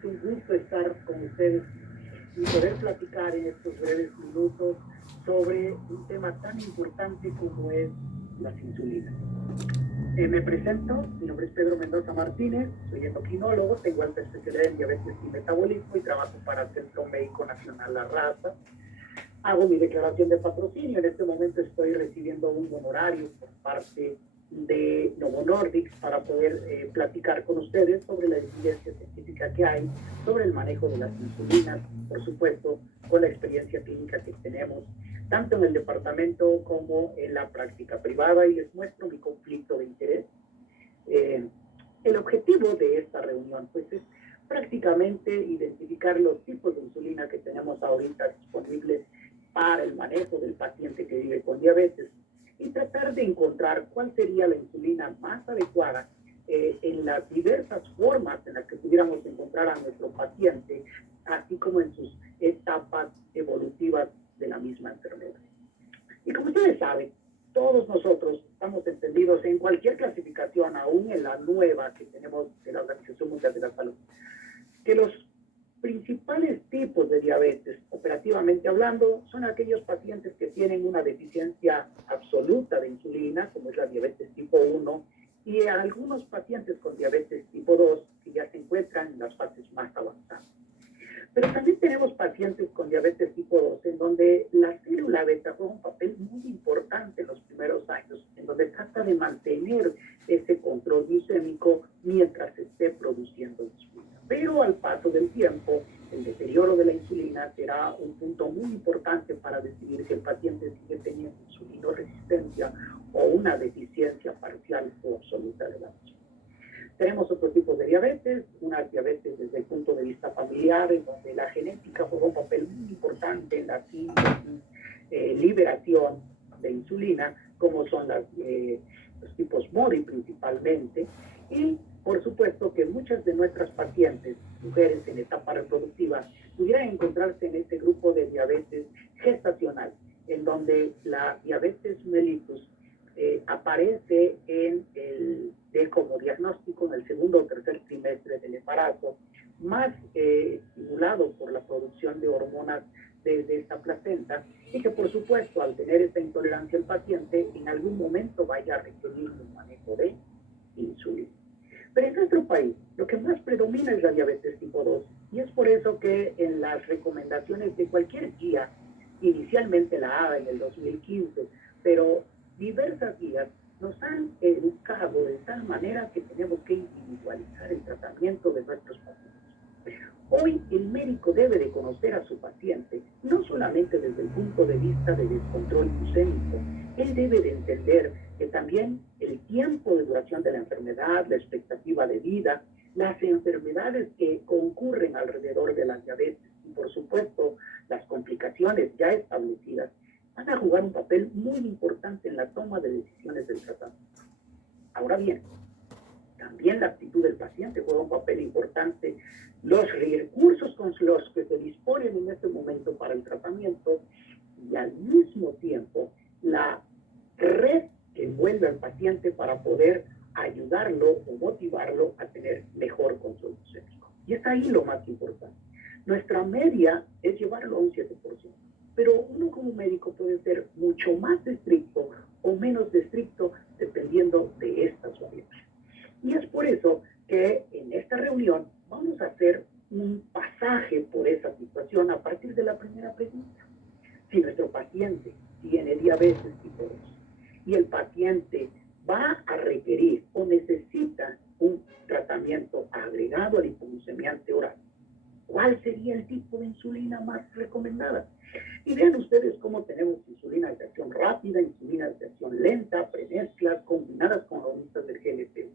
es un gusto estar con ustedes y poder platicar en estos breves minutos sobre un tema tan importante como es las insulinas. Me presento, mi nombre es Pedro Mendoza Martínez, soy endocrinólogo, tengo alta especialidad en diabetes y metabolismo y trabajo para el Centro Médico Nacional La Raza. Hago mi declaración de patrocinio. En este momento estoy recibiendo un honorario por parte de Novo Nordisk para poder platicar con ustedes sobre la evidencia científica que hay sobre el manejo de las insulinas, por supuesto, con la experiencia clínica que tenemos, tanto en el departamento como en la práctica privada, y les muestro mi conflicto de interés. El objetivo de esta reunión, pues, es prácticamente identificar los tipos de insulina que tenemos ahorita disponibles para el manejo del paciente que vive con diabetes y tratar de encontrar cuál sería la insulina más adecuada en las diversas formas en las que pudiéramos encontrar a nuestro paciente, así como en sus etapas evolutivas de la misma enfermedad. Y como ustedes saben, todos nosotros estamos entendidos en cualquier clasificación, aún en la nueva que tenemos de la Organización Mundial de la Salud, que los principales tipos de diabetes, operativamente hablando, son aquellos pacientes que tienen una deficiencia absoluta de insulina, como es la diabetes tipo 1, y algunos pacientes con diabetes tipo 2 que ya se encuentran en las fases más avanzadas. Pero también tenemos pacientes con diabetes tipo 2, en donde la célula beta juega un papel muy importante en los primeros años, en donde trata de mantener ese control glucémico mientras se esté produciendo insulina. Pero al paso del tiempo, el deterioro de la insulina será un punto muy importante para decidir si el paciente sigue teniendo insulinoresistencia o una deficiencia parcial o absoluta de la misma. Tenemos otro tipo de diabetes, una diabetes desde el punto de vista familiar, en donde la genética juega un papel muy importante en la síntesis, liberación de insulina, como son los tipos MODY principalmente, y por supuesto que muchas de nuestras pacientes, mujeres en etapa reproductiva, pudieran encontrarse en este grupo de diabetes gestacional, en donde la diabetes mellitus aparece como diagnóstico en el segundo o tercer trimestre del embarazo, más estimulado por la producción de hormonas desde esta placenta, y que por supuesto al tener esta intolerancia el paciente en algún momento vaya a requerir un manejo de insulina. Pero en nuestro país lo que más predomina es la diabetes tipo 2, y es por eso que en las recomendaciones de cualquier guía, inicialmente la ADA en el 2015, pero diversas guías nos han educado de tal manera que tenemos que individualizar el tratamiento de nuestros pacientes. Hoy el médico debe de conocer a su paciente, no solamente desde el punto de vista de descontrol glucémico, él debe de entender que también el tiempo de duración de la enfermedad, la expectativa de vida, las enfermedades que concurren alrededor de la diabetes y por supuesto las complicaciones ya establecidas van a jugar un papel muy importante en la toma de decisiones del tratamiento. Ahora bien, también la actitud del paciente juega un papel importante, los recursos con los que se disponen en este momento para el tratamiento y al mismo tiempo la red que envuelve al paciente para poder ayudarlo o motivarlo a tener mejor control glucémico. Y es ahí lo más importante. Nuestra media es llevarlo a un 7%, pero uno como médico puede ser mucho más estricto o menos estricto dependiendo de estas variables. Y es por eso que en esta reunión vamos a hacer un pasaje por esa situación a partir de la primera pregunta. Si nuestro paciente tiene diabetes tipo 2 y el paciente va a requerir o necesita un tratamiento agregado a la hipoglucemia oral, ¿cuál sería el tipo de insulina más recomendada? Y vean ustedes cómo tenemos insulina de acción rápida, insulina de acción lenta, premezclas combinadas con agonistas del GLP-1.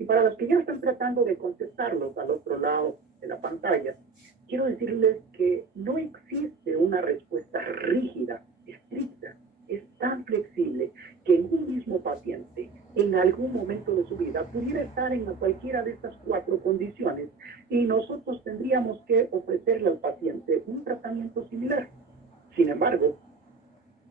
Y para los que ya están tratando de contestarlos al otro lado de la pantalla, quiero decirles que no existe una respuesta rígida, estricta. Es tan flexible que en un mismo paciente, en algún momento de su vida, pudiera estar en cualquiera de estas 4 condiciones y nosotros tendríamos que ofrecerle al paciente un tratamiento similar. Sin embargo,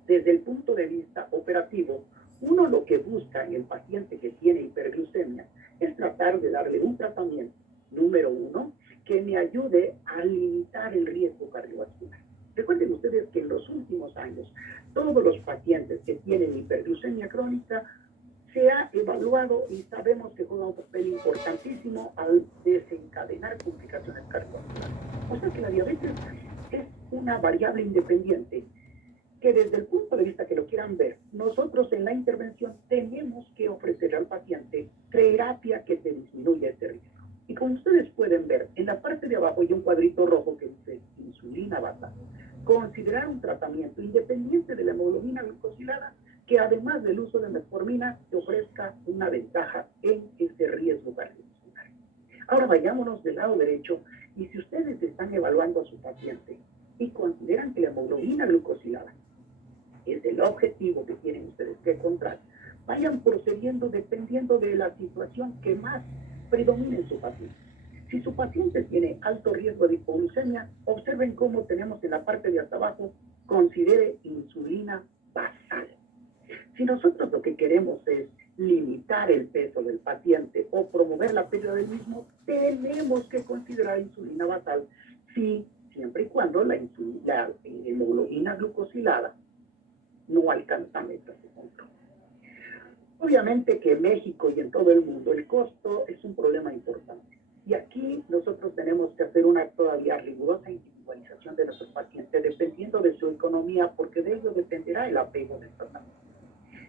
desde el punto de vista operativo, uno lo que busca en el paciente que tiene hiperglucemia es tratar de darle un tratamiento, número 1, que me ayude a limitar el riesgo cardiovascular. Recuerden ustedes que en los últimos años, todos los pacientes que tienen hiperglucemia crónica se ha evaluado y sabemos que juega un papel importantísimo al desencadenar complicaciones cardiovasculares. O sea que la diabetes es una variable independiente que desde el punto de vista que lo quieran ver, nosotros en la intervención tenemos que ofrecer al paciente terapia que te disminuya este riesgo. Y como ustedes pueden ver, en la parte de abajo hay un cuadrito rojo que dice insulina basal. Considerar un tratamiento independiente de la hemoglobina glucosilada que además del uso de metformina te ofrezca una ventaja en este riesgo cardiovascular. Ahora vayámonos del lado derecho y si ustedes están evaluando a su paciente y consideran que la hemoglobina glucosilada es el objetivo que tienen ustedes que encontrar, vayan procediendo dependiendo de la situación que más predomine en su paciente. Si su paciente tiene alto riesgo de hipoglucemia, observen cómo tenemos en la parte de hasta abajo, considere insulina basal. Si nosotros lo que queremos es limitar el peso del paciente o promover la pérdida del mismo, tenemos que considerar insulina basal, siempre y cuando la hemoglobina glucosilada no alcanza metas de control. Obviamente que en México y en todo el mundo el costo es un problema importante. Y aquí nosotros tenemos que hacer una todavía rigurosa individualización de nuestros pacientes dependiendo de su economía, porque de ello dependerá el apego del tratamiento.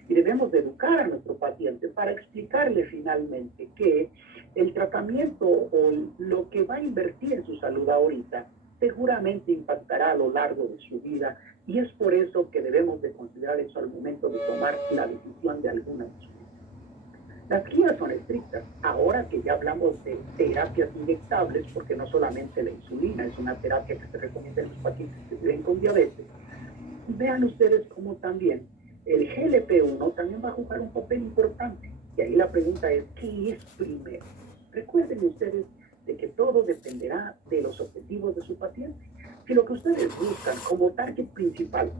Y debemos de educar a nuestro paciente para explicarle finalmente que el tratamiento o lo que va a invertir en su salud ahorita seguramente impactará a lo largo de su vida, y es por eso que debemos de considerar eso al momento de tomar la decisión de alguna de sus vidas. Las guías son estrictas. Ahora que ya hablamos de terapias inyectables, porque no solamente la insulina es una terapia que se recomienda en los pacientes que viven con diabetes, vean ustedes cómo también el GLP-1 también va a jugar un papel importante. Y ahí la pregunta es, ¿qué es primero? Recuerden ustedes de que todo dependerá de los objetivos de su paciente. Si lo que ustedes buscan como target principal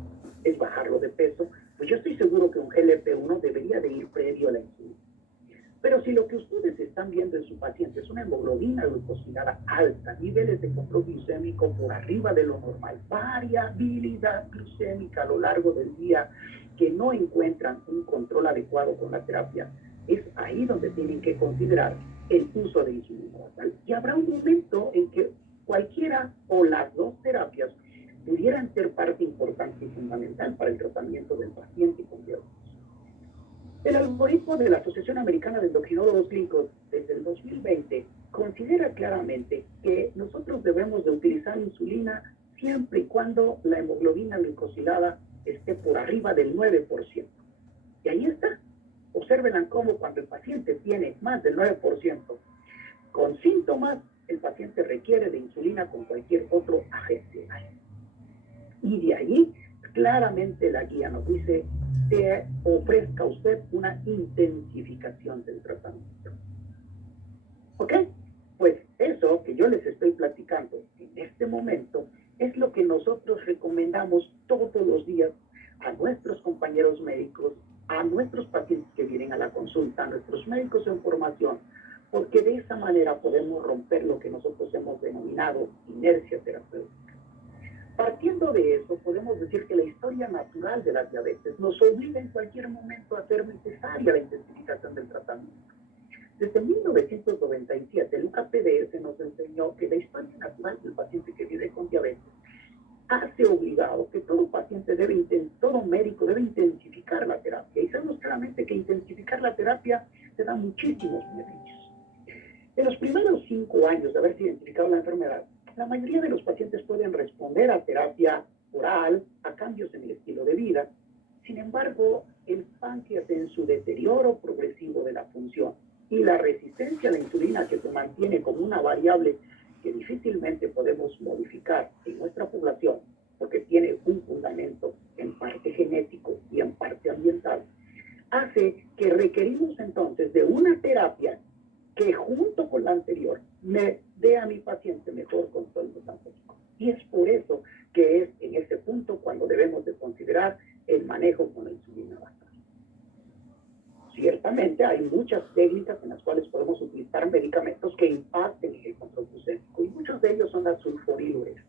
es bajarlo de peso, pues yo estoy seguro que un GLP-1 debería de ir previo a la insulina. Pero si lo que ustedes están viendo en su paciente es una hemoglobina glucosilada alta, niveles de control glucémico por arriba de lo normal, variabilidad glucémica a lo largo del día, que no encuentran un control adecuado con la terapia, es ahí donde tienen que considerar el uso de insulina basal. Y habrá un momento en que cualquiera o las dos terapias pudieran ser parte importante y fundamental para el tratamiento del paciente con diabetes. El algoritmo de la Asociación Americana de Endocrinólogos Clínicos desde el 2020 considera claramente que nosotros debemos de utilizar insulina siempre y cuando la hemoglobina glicosilada esté por arriba del 9%. Y ahí está. Observen cómo cuando el paciente tiene más del 9% con síntomas, el paciente requiere de insulina con cualquier otro agente. Y de ahí, claramente la guía nos dice que ofrezca usted una intensificación del tratamiento. ¿Ok? Pues eso que yo les estoy platicando en este momento es lo que nosotros recomendamos todos los días a nuestros compañeros médicos, a nuestros pacientes que vienen a la consulta, a nuestros médicos en formación, porque de esa manera podemos romper lo que nosotros hemos denominado inercia terapéutica. Partiendo de eso, podemos decir que la historia natural de la diabetes nos obliga en cualquier momento a hacer necesaria la intensificación del tratamiento. Desde 1997, el UKPDS nos enseñó que la historia natural del paciente que vive con diabetes hace obligado que todo paciente todo médico debe intensificar la terapia. Y sabemos claramente que intensificar la terapia te da muchísimos beneficios. En los primeros 5 años de haberse identificado la enfermedad, la mayoría de los pacientes pueden responder a terapia oral, a cambios en el estilo de vida. Sin embargo, el páncreas en su deterioro progresivo de la función y la resistencia a la insulina que se mantiene como una variable que difícilmente podemos modificar en nuestra población, porque tiene un fundamento en parte genético y en parte ambiental, hace que requerimos entonces de una terapia que junto con la anterior me dé a mi paciente mejor control metabólico. Y es por eso que es en este punto cuando debemos de considerar el manejo con la insulina basal. Ciertamente hay muchas técnicas en las cuales podemos utilizar medicamentos que impacten en el control glucémico y muchos de ellos son las sulfonilureas.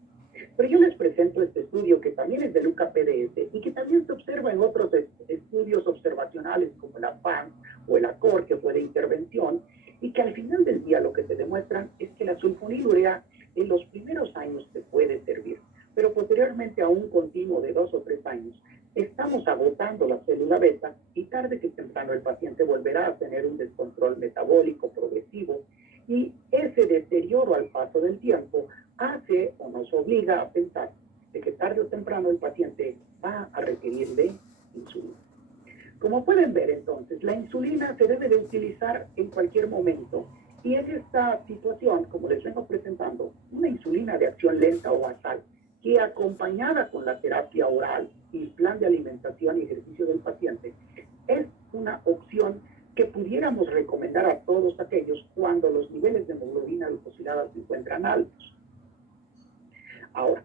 Pero yo les presento este estudio que también es del UCAPDS y que también se observa en otros estudios observacionales como el APAN o el ACOR, que fue de intervención, y que al final del día lo que te demuestran es que la sulfonilurea en los primeros años te puede servir, pero posteriormente a un continuo de 2 o 3 años estamos agotando la célula beta y tarde que temprano el paciente volverá a tener un descontrol metabólico progresivo y ese deterioro al paso del tiempo hace o nos obliga a pensar de que tarde o temprano el paciente va a requerir de insulina. Como pueden ver entonces, la insulina se debe de utilizar en cualquier momento y en esta situación, como les vengo presentando, una insulina de acción lenta o basal que acompañada con la terapia oral y plan de alimentación y ejercicio del paciente es una opción que pudiéramos recomendar a todos aquellos cuando los niveles de hemoglobina glucosilada se encuentran altos. Ahora,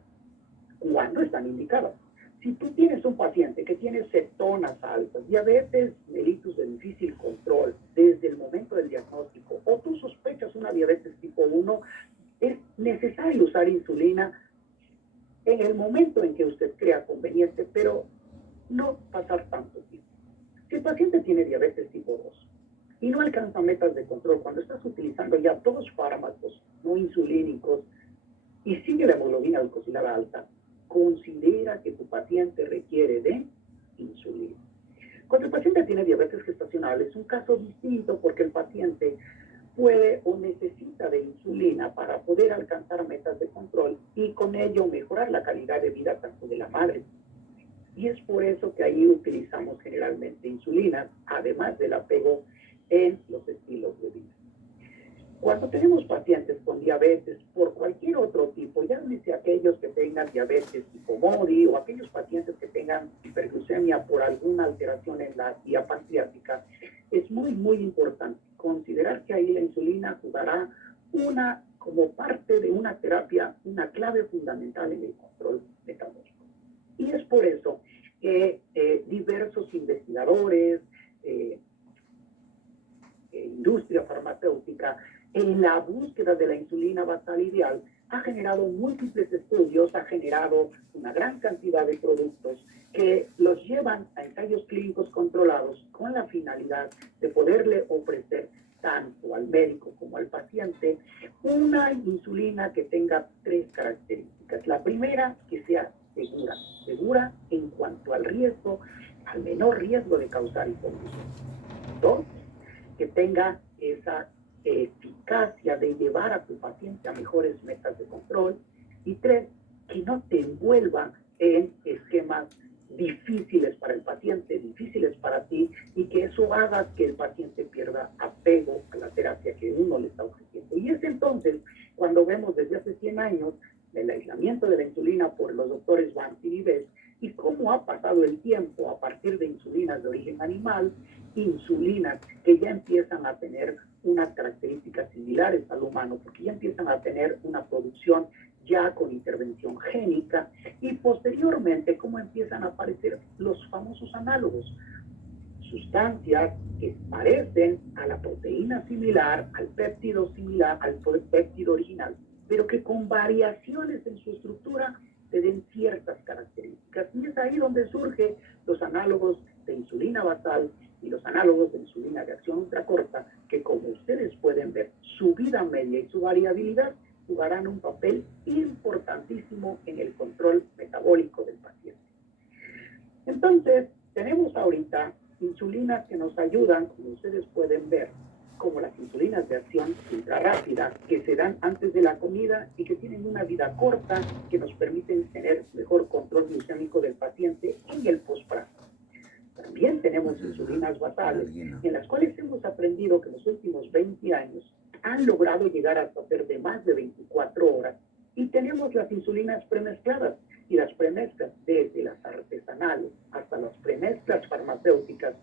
¿cuándo están indicadas? Si tú tienes un paciente que tiene cetonas altas, diabetes mellitus de difícil control desde el momento del diagnóstico, o tú sospechas una diabetes tipo 1, es necesario usar insulina en el momento en que usted crea conveniente, pero no pasar tanto tiempo. Si el paciente tiene diabetes tipo 2 y no alcanza metas de control, cuando estás utilizando ya todos fármacos no insulínicos y sigue la hemoglobina glucosilada alta, considera que tu paciente requiere de insulina. Cuando el paciente tiene diabetes gestacional es un caso distinto porque el paciente puede o necesita de insulina para poder alcanzar metas de control y con ello mejorar la calidad de vida tanto de la madre. Y es por eso que ahí utilizamos generalmente insulina, además del apego en los estilos de vida. Cuando tenemos pacientes con diabetes por cualquier otro tipo, llámese aquellos que tengan diabetes tipo MODY o aquellos pacientes que tengan hiperglucemia por alguna alteración en la vía pancreática, es muy importante considerar que ahí la insulina jugará como parte de una terapia, una clave fundamental en el control metabólico. Y es por eso que diversos investigadores, industria farmacéutica, en la búsqueda de la insulina basal ideal, ha generado múltiples estudios, ha generado una gran cantidad de productos que los llevan a ensayos clínicos controlados con la finalidad de poderle ofrecer tanto al médico como al paciente una insulina que tenga 3 características. La primera, que sea segura en cuanto al riesgo, al menor riesgo de causar hipoglucemia. 2, que tenga esa eficacia de llevar a tu paciente a mejores metas de control. Y 3, que no te envuelva en esquemas difíciles para el paciente, difíciles para ti, y que eso haga que el paciente pierda apego a la terapia que uno le está ofreciendo. Y es entonces cuando vemos desde hace 100 años el aislamiento de la insulina por los doctores Banfi y Best y cómo ha pasado el tiempo a partir de insulinas de origen animal, insulinas que ya empiezan a tener unas características similares al humano, porque ya empiezan a tener una producción ya con intervención génica, y posteriormente cómo empiezan a aparecer los famosos análogos, sustancias que parecen a la proteína similar, al péptido similar, al péptido original, pero que con variaciones en su estructura se den ciertas características. Y es ahí donde surgen los análogos de insulina basal y los análogos de insulina de acción ultracorta, que como ustedes pueden ver, su vida media y su variabilidad jugarán un papel importantísimo en el control metabólico del paciente. Entonces, tenemos ahorita insulinas que nos ayudan, como ustedes pueden ver, como las insulinas de acción ultrarrápida, que se dan antes de la comida y que tienen una vida corta, que nos permiten tener mejor control glucémico del paciente en el postprandial. También tenemos insulinas basales, en las cuales hemos aprendido que en los últimos 20 años han logrado llegar hasta ser de más de 24 horas. Y tenemos las insulinas premezcladas, y las premezclas desde las artesanales hasta las premezclas farmacéuticas,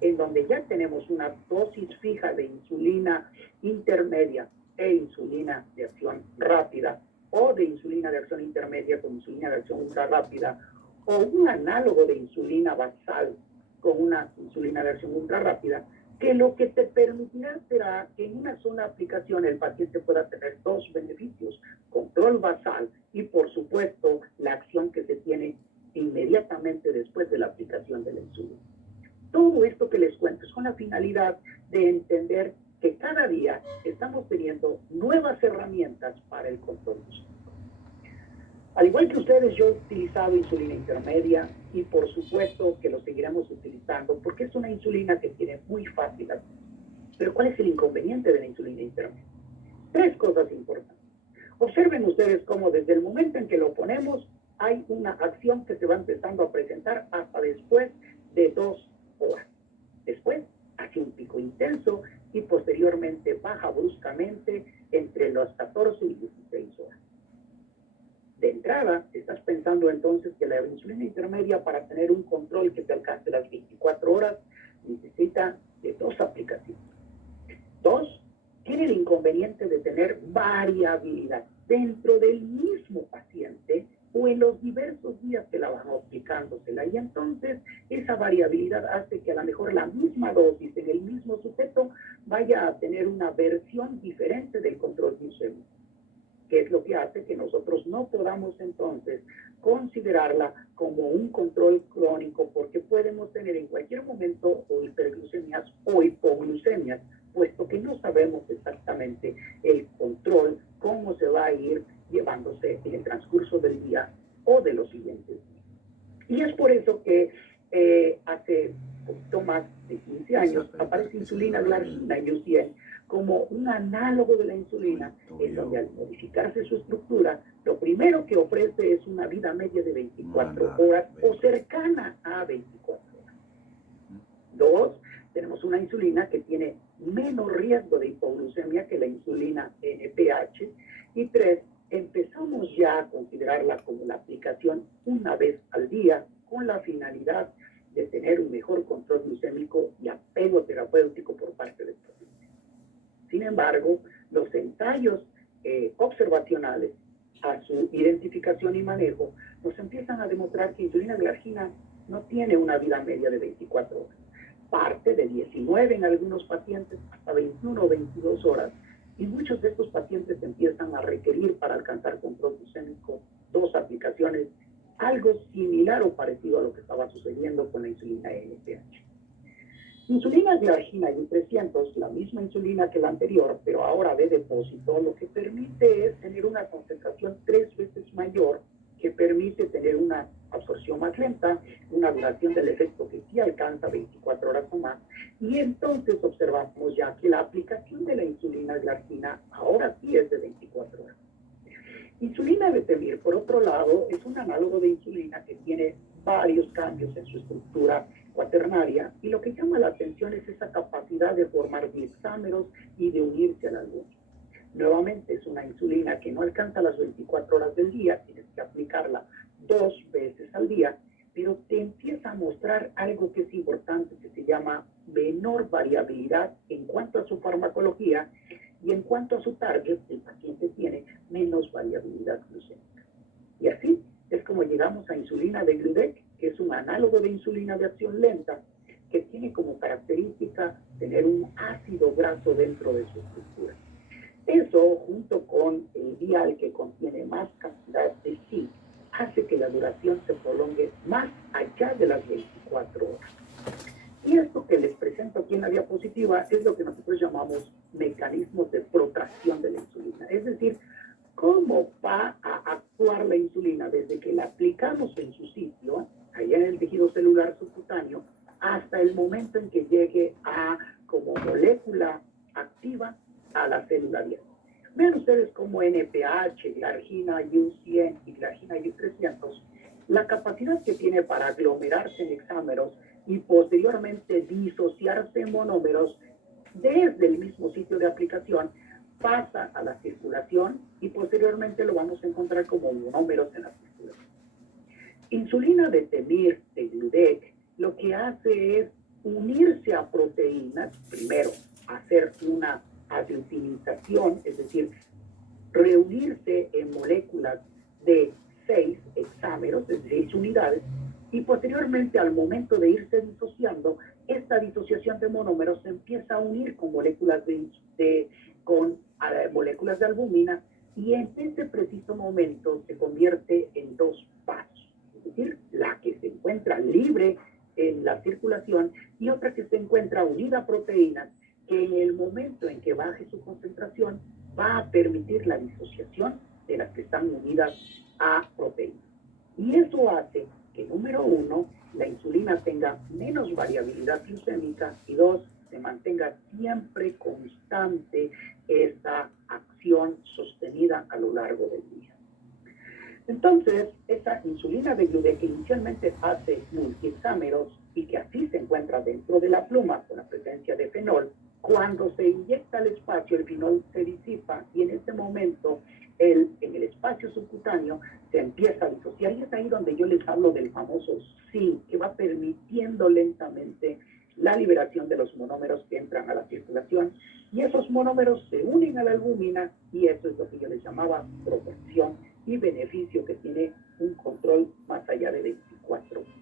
en donde ya tenemos una dosis fija de insulina intermedia e insulina de acción rápida, o de insulina de acción intermedia con insulina de acción ultra rápida, o un análogo de insulina basal con una insulina de acción ultra rápida, que lo que te permitirá será que en una sola aplicación el paciente pueda tener dos beneficios: control basal y, por supuesto, la acción que se tiene inmediatamente después de la aplicación de la insulina. Todo esto que les cuento es con la finalidad de entender que cada día estamos teniendo nuevas herramientas para el control glucémico. Al igual que ustedes, yo he utilizado insulina intermedia y por supuesto que lo seguiremos utilizando porque es una insulina que tiene muy fácil acceso. Pero ¿cuál es el inconveniente de la insulina intermedia? Tres cosas importantes. Observen ustedes cómo desde el momento en que lo ponemos hay una acción que se va empezando a presentar hasta después de 2 horas. Después hace un pico intenso y posteriormente baja bruscamente entre las 14 y 16 horas. De entrada, estás pensando entonces que la insulina intermedia, para tener un control que te alcance las 24 horas, necesita de 2 aplicaciones. 2, tiene el inconveniente de tener variabilidad dentro del mismo paciente o en los diversos días que la van aplicándosela. Y entonces esa variabilidad hace que a lo mejor la misma dosis en el mismo sujeto vaya a tener una versión diferente del control glucémico, que es lo que hace que nosotros no podamos entonces considerarla como un control crónico, porque podemos tener en cualquier momento o hiperglucemias o hipoglucemias, puesto que no sabemos exactamente el control, cómo se va a ir llevándose en el transcurso del día o de los siguientes días. Y es por eso que hace poquito más de 15 años aparece insulina glargina UCN como un análogo de la insulina, en donde al modificarse su estructura, lo primero que ofrece es una vida media de 24 horas o cercana a 24 horas. 2, tenemos una insulina que tiene menos riesgo de hipoglucemia que la insulina NPH. Y 3, empezamos ya a considerarla como la aplicación una vez al día con la finalidad de tener un mejor control glucémico y apego terapéutico por parte del paciente. Sin embargo, los ensayos observacionales a su identificación y manejo nos empiezan a demostrar que insulina glargina no tiene una vida media de 24 horas. Parte de 19 en algunos pacientes hasta 21 o 22 horas. Y muchos de estos pacientes empiezan a requerir, para alcanzar control glucémico, 2 aplicaciones, algo similar o parecido a lo que estaba sucediendo con la insulina NPH. Insulina glargina U300, la misma insulina que la anterior, pero ahora de depósito, lo que permite es tener una concentración 3 veces mayor, que permite tener una absorción más lenta, una duración del efecto que sí alcanza 24 horas o más. Y entonces observamos ya que la aplicación de la insulina glargina ahora sí es de 24 horas. Insulina Vetemir, por otro lado, es un análogo de insulina que tiene varios cambios en su estructura cuaternaria, y lo que llama la atención es esa capacidad de formar dihexámeros y de unirse al albumin. Nuevamente es una insulina que no alcanza las 24 horas del día, tienes que aplicarla 2 veces al día, pero te empieza a mostrar algo que es importante, que se llama menor variabilidad en cuanto a su farmacología, y en cuanto a su target, el paciente tiene menos variabilidad glucémica. Y así es como llegamos a insulina de Gludec, que es un análogo de insulina de acción lenta, que tiene como característica tener un ácido graso dentro de su estructura. Eso, junto con el dial, que contiene más cantidad de zinc, hace que la duración se prolongue más allá de las 24 horas. Y esto que les presento aquí en la diapositiva es lo que nosotros llamamos mecanismos de protracción de la insulina. Es decir, cómo va a actuar la insulina desde que la aplicamos en su sitio, allá en el tejido celular subcutáneo, hasta el momento en que llegue a, como molécula activa, a la célula diana. Vean ustedes cómo NPH, glargina U100 y glargina U300, la capacidad que tiene para aglomerarse en hexámeros y posteriormente disociarse en monómeros desde el mismo sitio de aplicación, pasa a la circulación y posteriormente lo vamos a encontrar como monómeros en la circulación. Insulina de Vetemir, de Gludec, lo que hace es unirse a proteínas, primero hacer una aglutinización, es decir, reunirse en moléculas de 6 hexámeros, de 6 unidades, y posteriormente, al momento de irse disociando, esta disociación de monómeros se empieza a unir con moléculas moléculas de albúmina, y en ese preciso momento se convierte en dos pasos, es decir, la que se encuentra libre en la circulación y otra que se encuentra unida a proteínas, que en el momento en que baje su concentración va a permitir la disociación de las que están unidas a proteínas. Y eso hace que, número uno, la insulina tenga menos variabilidad glucémica, y dos, se mantenga siempre constante esa acción sostenida a lo largo del día. Entonces, esa insulina de Gludec, que inicialmente hace multihexámeros y que así se encuentra dentro de la pluma con la presencia de fenol, cuando se inyecta al espacio, el fenol se disipa y en ese momento en el espacio subcutáneo se empieza a disociar, y es ahí donde yo les hablo del famoso zinc, que va permitiendo lentamente la liberación de los monómeros que entran a la circulación, y esos monómeros se unen a la albúmina, y eso es lo que yo les llamaba protección y beneficio, que tiene un control más allá de 24 horas.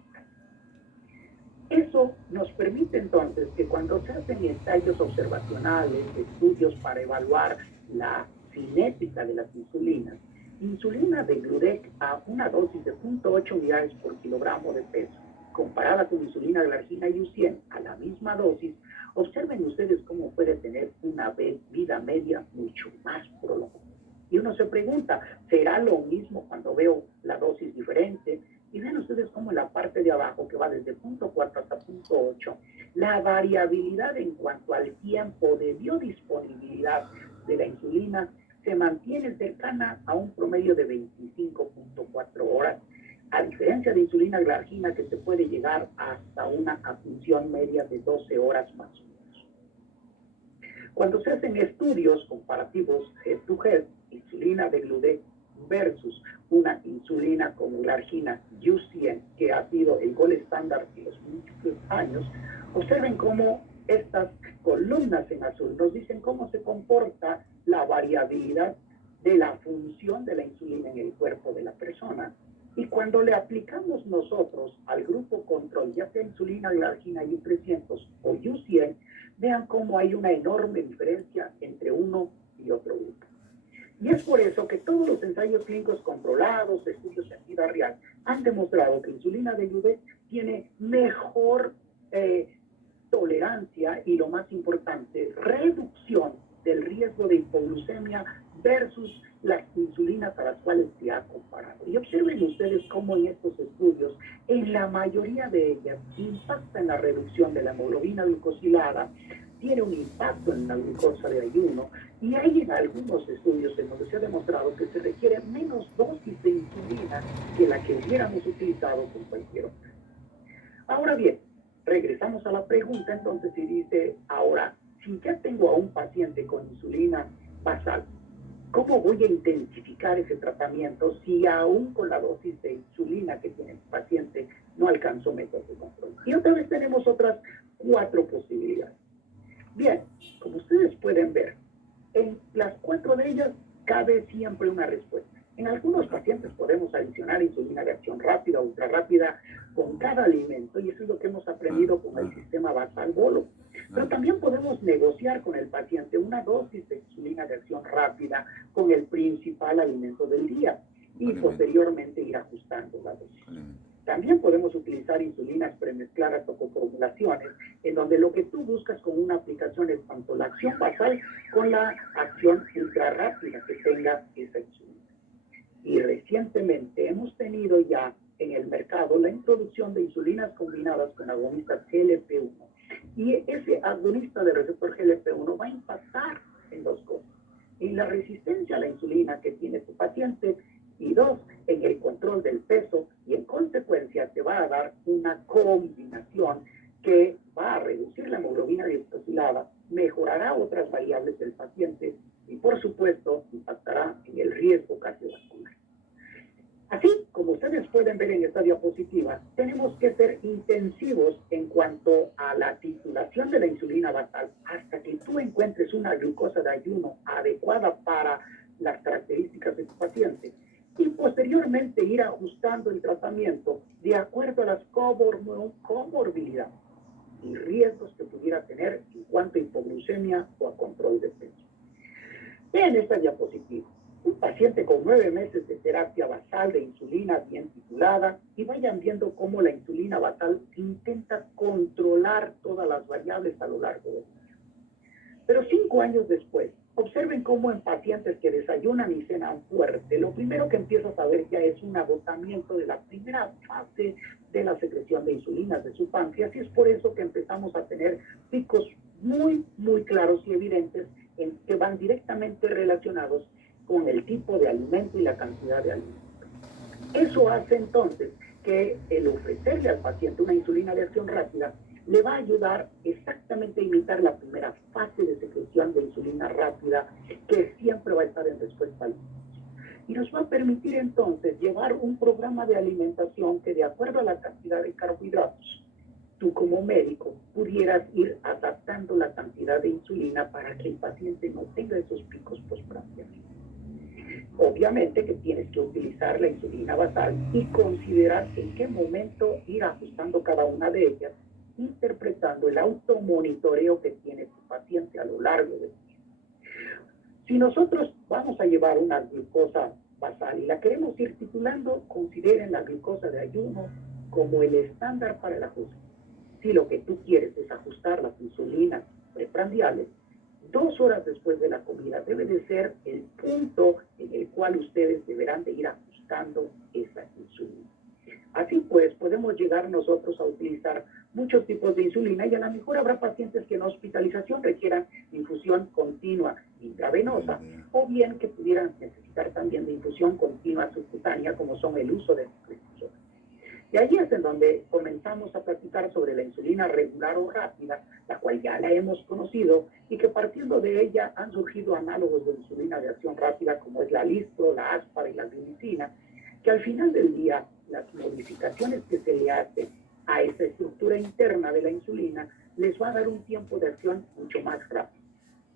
Eso nos permite entonces que cuando se hacen ensayos observacionales, estudios para evaluar la cinética de las insulinas, insulina de Gludec a una dosis de 0.8 unidades por kilogramo de peso, comparada con insulina glargina U100 a la misma dosis, observen ustedes cómo puede tener una vida media mucho más prolongada. Y uno se pregunta, ¿será lo mismo cuando veo la dosis diferente? Y ven ustedes cómo en la parte de abajo, que va desde 0.4 hasta 0.8, la variabilidad en cuanto al tiempo de biodisponibilidad de la insulina se mantiene cercana a un promedio de 25.4 horas, a diferencia de insulina glargina, que se puede llegar hasta una función media de 12 horas más o menos. Cuando se hacen estudios comparativos head to head, insulina de Gludec versus una insulina como glargina U100, que ha sido el gold estándar de los múltiples años, observen cómo estas columnas en azul nos dicen cómo se comporta la variabilidad de la función de la insulina en el cuerpo de la persona. Y cuando le aplicamos nosotros al grupo control, ya sea insulina glargina U300 o U100, vean cómo hay una enorme diferencia entre uno y otro grupo. Y es por eso que todos los ensayos clínicos controlados, estudios en vida real, han demostrado que insulina de Gludec tiene mejor tolerancia y, lo más importante, reducción del riesgo de hipoglucemia versus las insulinas a las cuales se ha comparado. Y observen ustedes cómo en estos estudios, en la mayoría de ellas, impacta en la reducción de la hemoglobina glucosilada, tiene un impacto en la glucosa de ayuno, y hay en algunos estudios en donde se ha demostrado que se requiere menos dosis de insulina que la que hubiéramos utilizado con cualquier otra. Ahora bien, regresamos a la pregunta entonces, y dice, ahora, si ya tengo a un paciente con insulina basal, ¿cómo voy a intensificar ese tratamiento si aún con la dosis de insulina que tiene el paciente no alcanzó métodos de control? Y otra vez tenemos otras 4 posibilidades. Bien, como ustedes pueden ver, en las 4 de ellas cabe siempre una respuesta. En algunos pacientes podemos adicionar insulina de acción rápida, ultra rápida, con cada alimento, y eso es lo que hemos aprendido con el sistema basal bolo. Pero también podemos negociar con el paciente una dosis de insulina de acción rápida con el principal alimento del día, y posteriormente ir ajustando la dosis. También podemos utilizar insulinas premezcladas o coformulaciones, en donde lo que tú buscas con una aplicación es tanto la acción basal con la acción ultra rápida que tenga esa insulina. Y recientemente hemos tenido ya en el mercado la introducción de insulinas combinadas con agonistas GLP-1. Y ese agonista de receptor GLP-1 va a impactar en 2 cosas: en la resistencia a la insulina que tiene tu paciente, y 2, en el control del peso, y en consecuencia te va a dar una combinación que va a reducir la hemoglobina glicosilada, mejorará otras variables del paciente y, por supuesto, impactará en el riesgo cardiovascular. Así como ustedes pueden ver en esta diapositiva, tenemos que ser intensivos en cuanto a la titulación de la insulina basal hasta que tú encuentres una glucosa de ayuno adecuada para las características de tu paciente, y posteriormente ir ajustando el tratamiento de acuerdo a las comorbilidades. y riesgos que pudiera tener en cuanto a hipoglucemia o a control de peso. Vean esta diapositiva. Un paciente con 9 meses de terapia basal de insulina bien titulada, y vayan viendo cómo la insulina basal intenta controlar todas las variables a lo largo del día. Pero 5 años después, observen cómo en pacientes que desayunan y cenan fuerte, lo primero que empiezas a ver ya es un agotamiento de la primera fase de la secreción de insulina de su páncreas, y es por eso que empezamos a tener picos muy, muy claros y evidentes que van directamente relacionados con el tipo de alimento y la cantidad de alimento. Eso hace entonces que el ofrecerle al paciente una insulina de acción rápida le va a ayudar exactamente a imitar la primera fase de secreción de insulina rápida, que siempre va a estar en respuesta al y nos va a permitir entonces llevar un programa de alimentación que, de acuerdo a la cantidad de carbohidratos, tú como médico pudieras ir adaptando la cantidad de insulina para que el paciente no tenga esos picos postprandiales. Obviamente que tienes que utilizar la insulina basal y considerar en qué momento ir ajustando cada una de ellas, interpretando el automonitoreo que tiene tu paciente a lo largo del día. Si nosotros vamos a llevar una glucosa basal y la queremos ir titulando, consideren la glucosa de ayuno como el estándar para el ajuste. Si lo que tú quieres es ajustar las insulinas preprandiales, 2 horas después de la comida debe de ser el punto en el cual ustedes deberán de ir ajustando esa insulina. Así pues, podemos llegar nosotros a utilizar muchos tipos de insulina, y a lo mejor habrá pacientes que en hospitalización requieran infusión continua intravenosa, o bien que pudieran necesitar también de infusión continua subcutánea, como son el uso de cortisona. Y ahí es en donde comenzamos a platicar sobre la insulina regular o rápida, la cual ya la hemos conocido, y que partiendo de ella han surgido análogos de insulina de acción rápida, como es la Lispro, la Aspar y la glulicina, que al final del día las modificaciones que se le hacen a esa estructura interna de la insulina les va a dar un tiempo de acción mucho más rápido.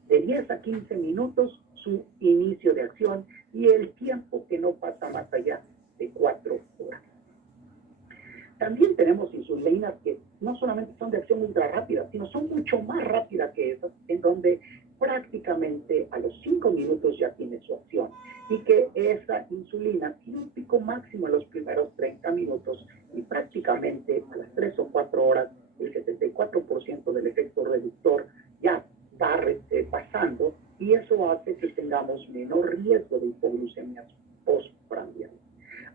De 10 a 15 minutos su inicio de acción, y el tiempo que no pasa más allá de 4 horas. También tenemos insulinas que no solamente son de acción ultra rápida, sino son mucho más rápidas que esas, en donde prácticamente a los 5 minutos ya tiene su acción, y que esa insulina tiene un pico máximo en los primeros 30 minutos, y prácticamente a las 3 o 4 horas el 74% del efecto reductor ya va pasando, y eso hace que tengamos menor riesgo de hipoglucemias postprandiales.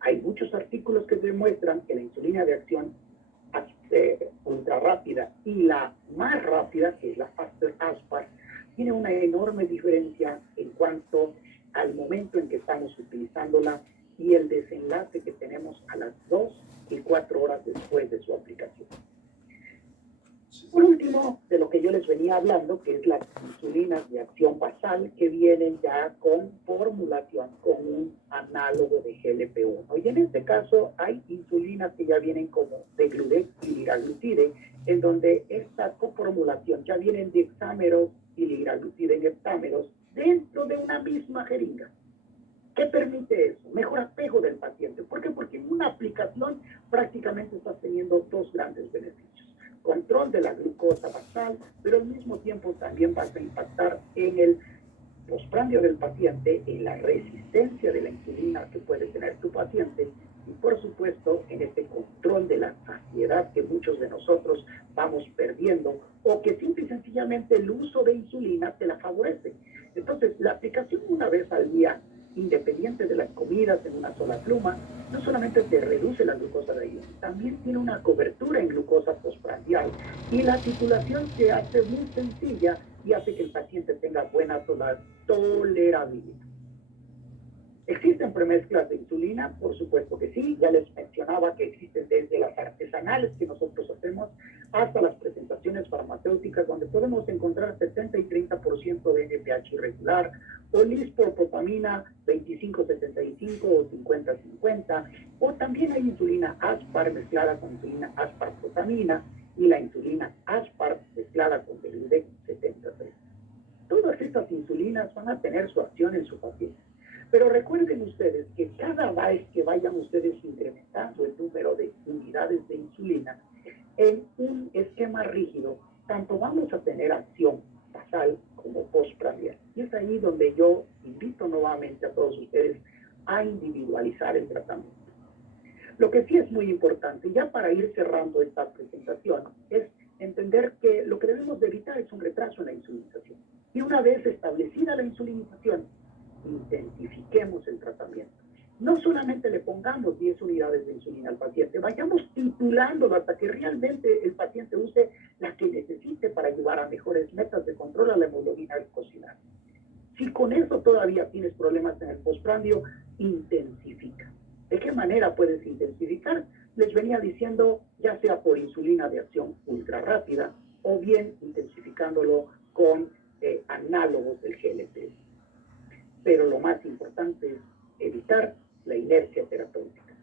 Hay muchos artículos que demuestran que la insulina de acción ultra rápida y la más rápida, que es la Faster Aspar, tiene una enorme diferencia en cuanto al momento en que estamos utilizándola y el desenlace que tenemos a las 2 y 4 horas después de su aplicación. Por último, de lo que yo les venía hablando, que es las insulinas de acción basal, que vienen ya con formulación con un análogo de GLP-1. Y en este caso hay insulinas que ya vienen como de Gludex y liraglutide, en donde esta coformulación ya vienen de hexámeros y liraglutide en heptámeros dentro de una misma jeringa. ¿Qué permite eso? Mejor apego del paciente. ¿Por qué? Porque en una aplicación prácticamente estás teniendo 2 grandes beneficios. Control de la glucosa basal, pero al mismo tiempo también vas a impactar en el postprandio del paciente, en la resistencia de la insulina que puede tener tu paciente, y por supuesto en este control de la saciedad que muchos de nosotros vamos perdiendo, o que simple y sencillamente el uso de insulina te la favorece. Entonces, la aplicación una vez al día, independiente de las comidas en una sola pluma, no solamente te reduce la glucosa de ayuno, también tiene una cobertura en glucosa postprandial, y la titulación se hace muy sencilla y hace que el paciente tenga buena tolerabilidad. ¿Existen premezclas de insulina? Por supuesto que sí. Ya les mencionaba que existen desde las artesanales que nosotros hacemos hasta las presentaciones farmacéuticas, donde podemos encontrar 70 y 30% de NPH irregular, o lispropopamina 25-75 o 50-50, o también hay insulina Aspar mezclada con insulina Aspar-protamina, y la insulina Aspar mezclada con Deludex 73. Todas estas insulinas van a tener su acción en su paciente. Pero recuerden ustedes que cada vez que vayan ustedes incrementando el número de unidades de insulina, En un esquema rígido, tanto vamos a tener acción basal como postprandial. Y es ahí donde yo invito nuevamente a todos ustedes a individualizar el tratamiento. Lo que sí es muy importante, ya para ir cerrando esta presentación, es entender que lo que debemos de evitar es un retraso en la insulinización. Y una vez establecida la insulinización, intensifiquemos el tratamiento. No solamente le pongamos 10 unidades de insulina al paciente, vayamos titulándolo hasta que realmente el paciente use la que necesite para llevar a mejores metas de control a la hemoglobina glucosilada. Si con eso todavía tienes problemas en el postprandio, intensifica. ¿De qué manera puedes intensificar? Les venía diciendo, ya sea por insulina de acción ultra rápida o bien intensificándolo con análogos del GLP. Pero lo más importante es evitar la inercia terapéutica.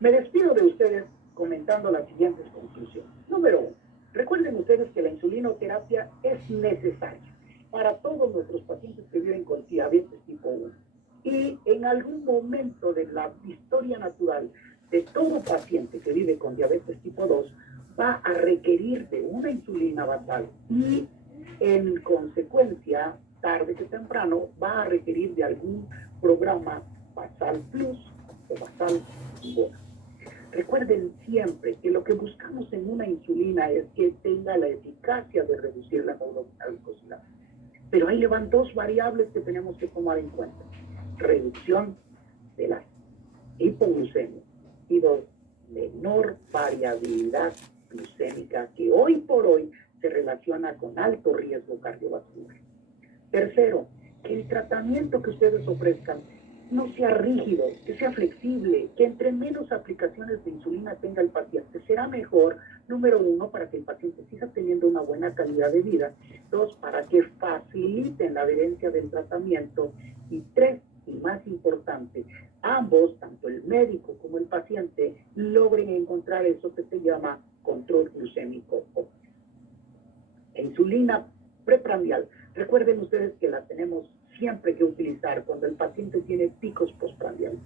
Me despido de ustedes comentando las siguientes conclusiones. Número 1. Recuerden ustedes que la insulinoterapia es necesaria para todos nuestros pacientes que viven con diabetes tipo 1. Y en algún momento de la historia natural de todo paciente que vive con diabetes tipo 2 va a requerir de una insulina basal y en consecuencia, tarde que temprano, va a requerir de algún programa basal plus o basal bono. Recuerden siempre que lo que buscamos en una insulina es que tenga la eficacia de reducir la hemoglobina glucosilada. Pero ahí le van dos variables que tenemos que tomar en cuenta. Reducción de la hipoglucemia y dos, menor variabilidad glucémica que hoy por hoy se relaciona con alto riesgo cardiovascular. Tercero, que el tratamiento que ustedes ofrezcan no sea rígido, que sea flexible, que entre menos aplicaciones de insulina tenga el paciente, será mejor, número 1, para que el paciente siga teniendo una buena calidad de vida, 2, para que faciliten la adherencia del tratamiento, y 3, y más importante, ambos, tanto el médico como el paciente, logren encontrar eso que se llama control glucémico óptimo. La insulina preprandial, recuerden ustedes que la tenemos siempre que utilizar cuando el paciente tiene picos postprandiales.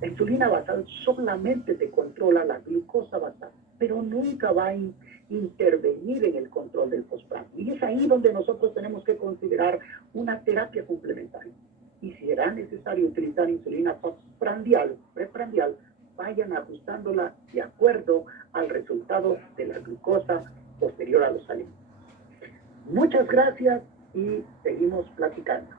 La insulina basal solamente te controla la glucosa basal, pero nunca va a intervenir en el control del postprandio. Y es ahí donde nosotros tenemos que considerar una terapia complementaria. Y si será necesario utilizar insulina postprandial, preprandial, vayan ajustándola de acuerdo al resultado de la glucosa posterior a los alimentos. Muchas gracias y seguimos platicando.